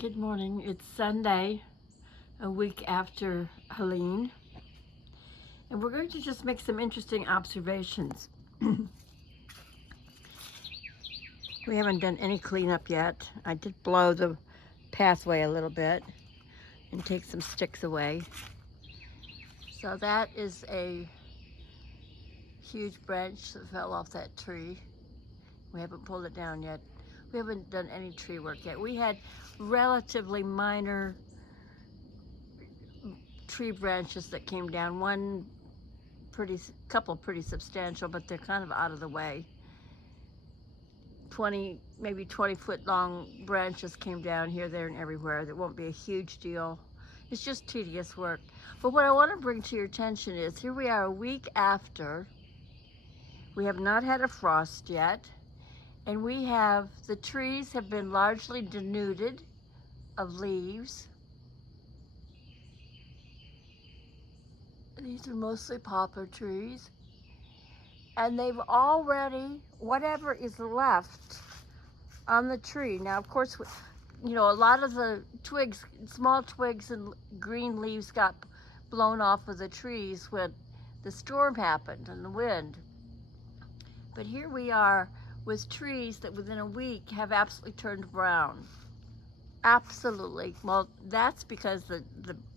Good morning. It's Sunday, a week after Helene, and we're going to just make some interesting observations. We haven't done any cleanup yet. I did blow the pathway a little bit and take some sticks away. So that is a huge branch that fell off that tree. We haven't pulled it down yet. We haven't done any tree work yet. We had relatively minor tree branches that came down. Couple pretty substantial, but they're kind of out of the way. 20, maybe 20-foot long branches came down here, there, and everywhere. That won't be a huge deal. It's just tedious work. But what I want to bring to your attention is here we are a week after. We have not had a frost yet, and the trees have been largely denuded of leaves. These are mostly poplar trees. And they've already, whatever is left on the tree. Now, of course, you know, a lot of the twigs, small twigs and green leaves got blown off of the trees when the storm happened and the wind. But here we are with trees that within a week have absolutely turned brown. Absolutely. Well, that's because the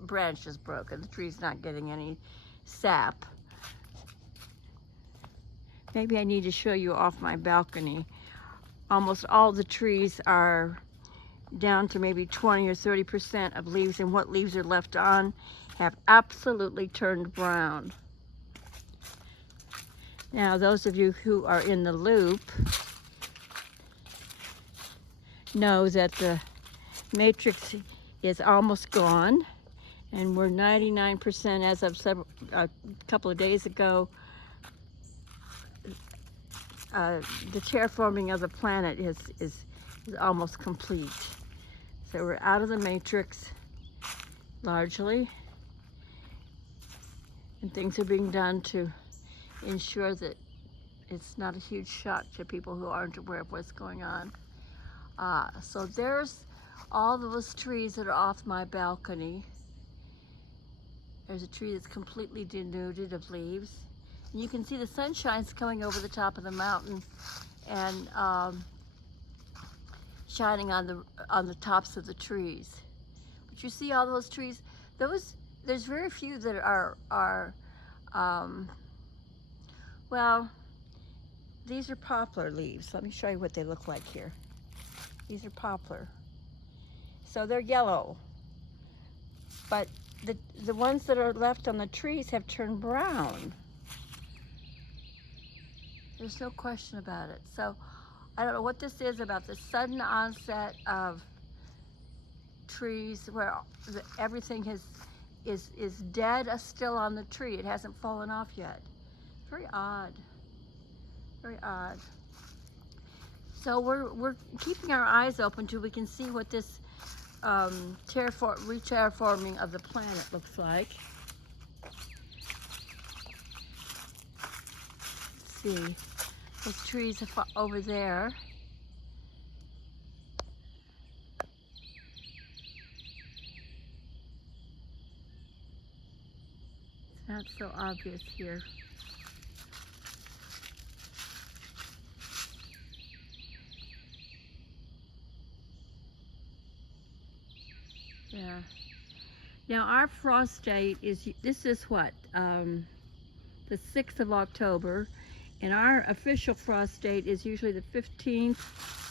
branch is broken. The tree's not getting any sap. Maybe I need to show you off my balcony. Almost all the trees are down to maybe 20 or 30% of leaves, and what leaves are left on have absolutely turned brown. Now, those of you who are in the loop know that the matrix is almost gone, and we're 99% as of a couple of days ago. The terraforming of the planet is almost complete. So we're out of the matrix largely, and things are being done to ensure that it's not a huge shock to people who aren't aware of what's going on. So there's all those trees that are off my balcony. There's a tree that's completely denuded of leaves. And you can see the sunshine's coming over the top of the mountain and shining on the tops of the trees. But you see all those trees? There's very few that are well, these are poplar leaves. Let me show you what they look like here. These are poplar. So they're yellow. But the ones that are left on the trees have turned brown. There's no question about it. So I don't know what this is about the sudden onset of trees where everything is dead still on the tree. It hasn't fallen off yet. Very odd. Very odd. So we're keeping our eyes open till we can see what this terraforming of the planet looks like. Let's see. Those trees are over there. It's not so obvious here. Yeah. Now our frost date this is what? The 6th of October. And our official frost date is usually the 15th.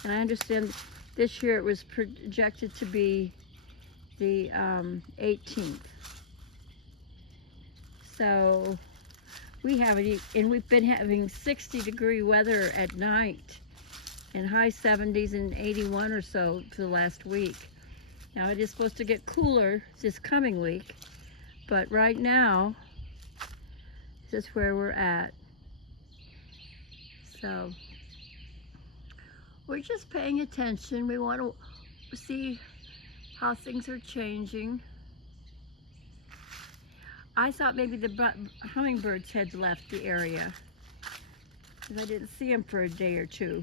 And I understand this year it was projected to be the 18th. So we've been having 60-degree weather at night and high 70s and 81 or so for the last week. Now it is supposed to get cooler this coming week, but right now, this is where we're at. So we're just paying attention. We want to see how things are changing. I thought maybe the hummingbirds had left the area because I didn't see them for a day or two.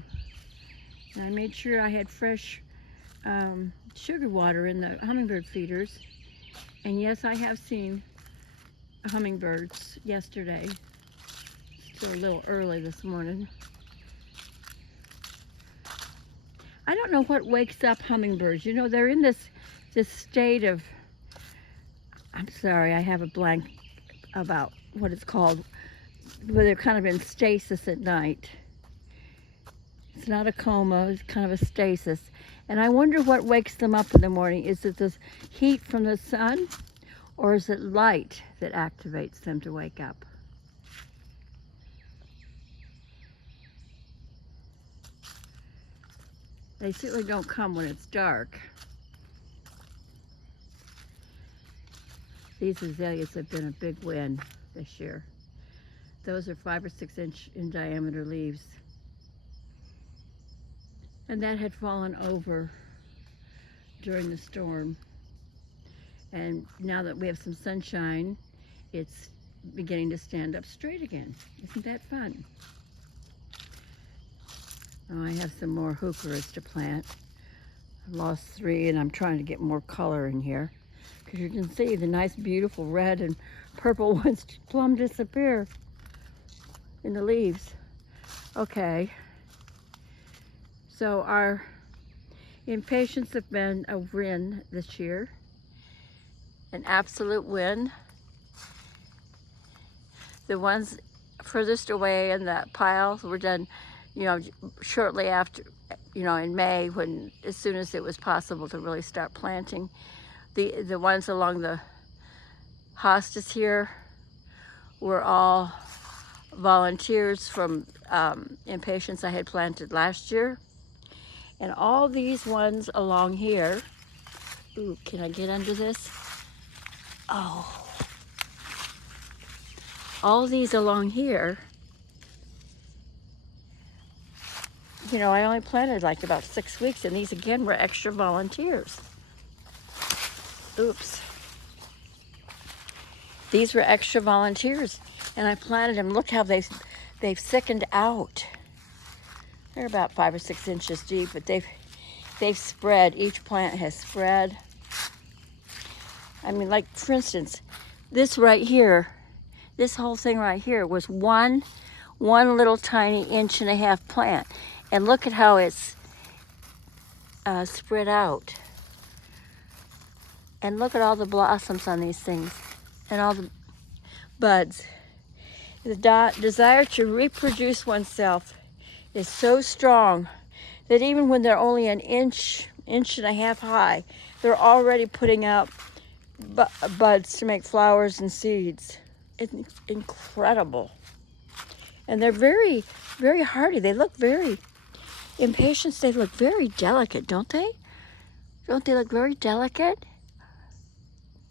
And I made sure I had fresh sugar water in the hummingbird feeders. And yes, I have seen hummingbirds yesterday. Still a little early this morning. I don't know what wakes up hummingbirds. You know, they're in this state of, I'm sorry, I have a blank about what it's called, where they're kind of in stasis at night. It's not a coma, it's kind of a stasis. And I wonder what wakes them up in the morning. Is it the heat from the sun, or is it light that activates them to wake up? They certainly don't come when it's dark. These azaleas have been a big win this year. Those are 5 or 6 inch in diameter leaves. And that had fallen over during the storm. And now that we have some sunshine, it's beginning to stand up straight again. Isn't that fun? Oh, I have some more heucheras to plant. I've lost 3 and I'm trying to get more color in here. Because you can see the nice beautiful red and purple ones plumb disappear in the leaves. Okay. So our impatiens have been a win this year. An absolute win. The ones furthest away in that pile were done, you know, shortly after, you know, in May, when as soon as it was possible to really start planting. The ones along the hostas here were all volunteers from impatiens I had planted last year. And all these ones along here, ooh, can I get under this? Oh. All these along here, you know, I only planted like about 6 weeks, and these again were extra volunteers. Oops. These were extra volunteers, and I planted them. Look how they've thickened out. They're about 5 or 6 inches deep, but they've spread. Each plant has spread. I mean, like for instance, this right here, this whole thing right here was one little tiny 1.5 inch plant, and look at how it's spread out. And look at all the blossoms on these things, and all the buds. The desire to reproduce oneself is so strong that even when they're only an inch and a half high, they're already putting out buds to make flowers and seeds. It's incredible. And they're very, very hardy. They look very, impatiens, they look very delicate, don't they? Don't they look very delicate?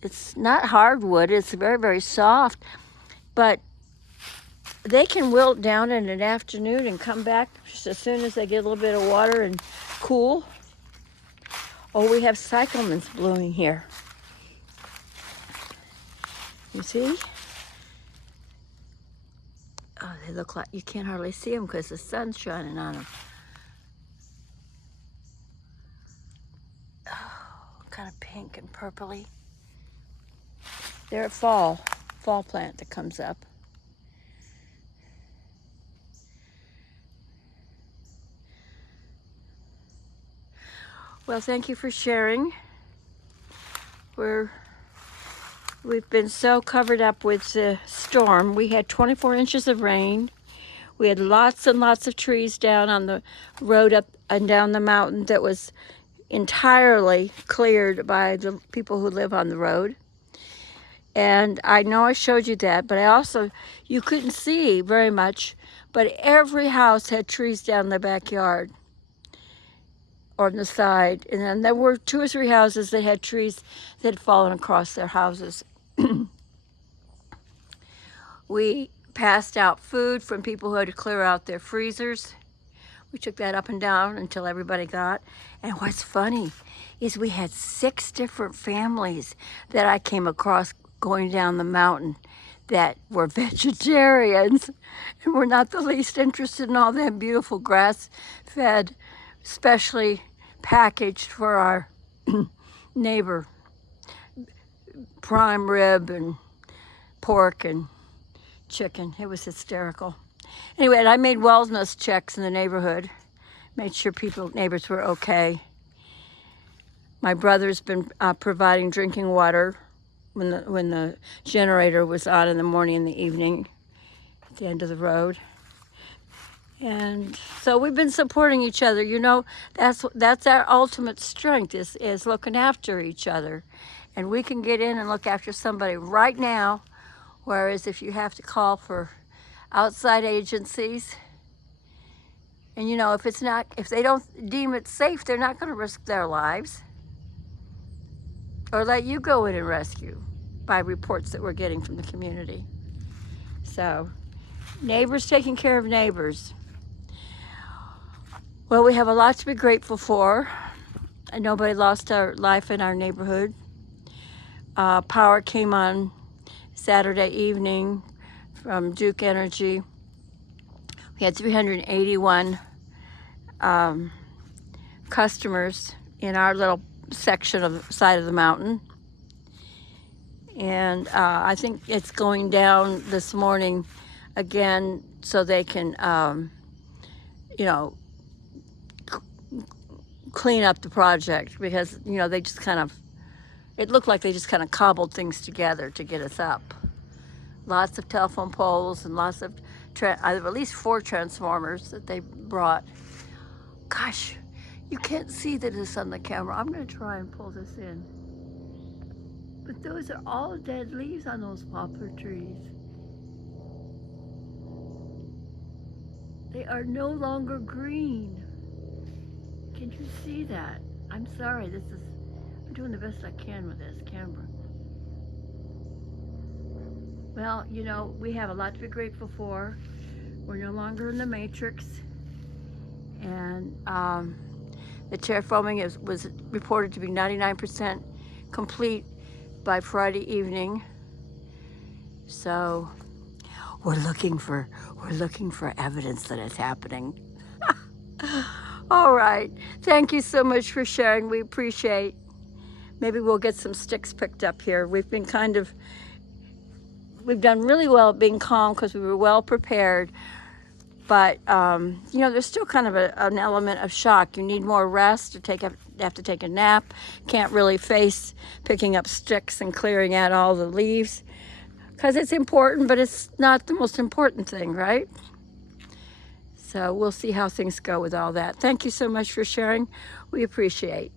It's not hardwood, it's very, very soft, but they can wilt down in an afternoon and come back just as soon as they get a little bit of water and cool. Oh, we have cyclamens blooming here. You see? Oh, they look like, you can't hardly see them because the sun's shining on them. Oh, kind of pink and purpley. They're a fall plant that comes up. Well, thank you for sharing. We've been so covered up with the storm. We had 24 inches of rain. We had lots and lots of trees down on the road up and down the mountain that was entirely cleared by the people who live on the road. And I know I showed you that, but I also, you couldn't see very much, but every house had trees down the backyard or on the side. And then there were 2 or 3 houses that had trees that had fallen across their houses. We passed out food from people who had to clear out their freezers. We took that up and down until everybody got. And what's funny is we had 6 different families that I came across going down the mountain that were vegetarians and were not the least interested in all that beautiful grass-fed, especially packaged for our neighbor. Prime rib and pork and chicken. It was hysterical. Anyway, and I made wellness checks in the neighborhood. Made sure neighbors were okay. My brother's been providing drinking water when the generator was on in the morning and the evening at the end of the road. And so we've been supporting each other. You know, that's our ultimate strength is looking after each other. And we can get in and look after somebody right now, whereas if you have to call for outside agencies, and you know, if they don't deem it safe, they're not going to risk their lives or let you go in and rescue by reports that we're getting from the community. So, neighbors taking care of neighbors. Well, we have a lot to be grateful for. Nobody lost our life in our neighborhood. Power came on Saturday evening from Duke Energy. We had 381 customers in our little section of the side of the mountain. And I think it's going down this morning again so they can, you know, clean up the project because, you know, they just kind of, it looked like they just kind of cobbled things together to get us up. Lots of telephone poles and lots of, at least 4 transformers that they brought. Gosh, you can't see this on the camera. I'm going to try and pull this in. But those are all dead leaves on those poplar trees. They are no longer green. Can you see that? I'm sorry, I'm doing the best I can with this camera. Well, you know, we have a lot to be grateful for. We're no longer in the matrix. And the terraforming was reported to be 99% complete by Friday evening. So we're looking for evidence that it's happening. All right. Thank you so much for sharing. We appreciate. Maybe we'll get some sticks picked up here. We've done really well at being calm because we were well prepared. But, you know, there's still kind of an element of shock. You need more rest, have to take a nap. Can't really face picking up sticks and clearing out all the leaves because it's important, but it's not the most important thing, right? So we'll see how things go with all that. Thank you so much for sharing. We appreciate.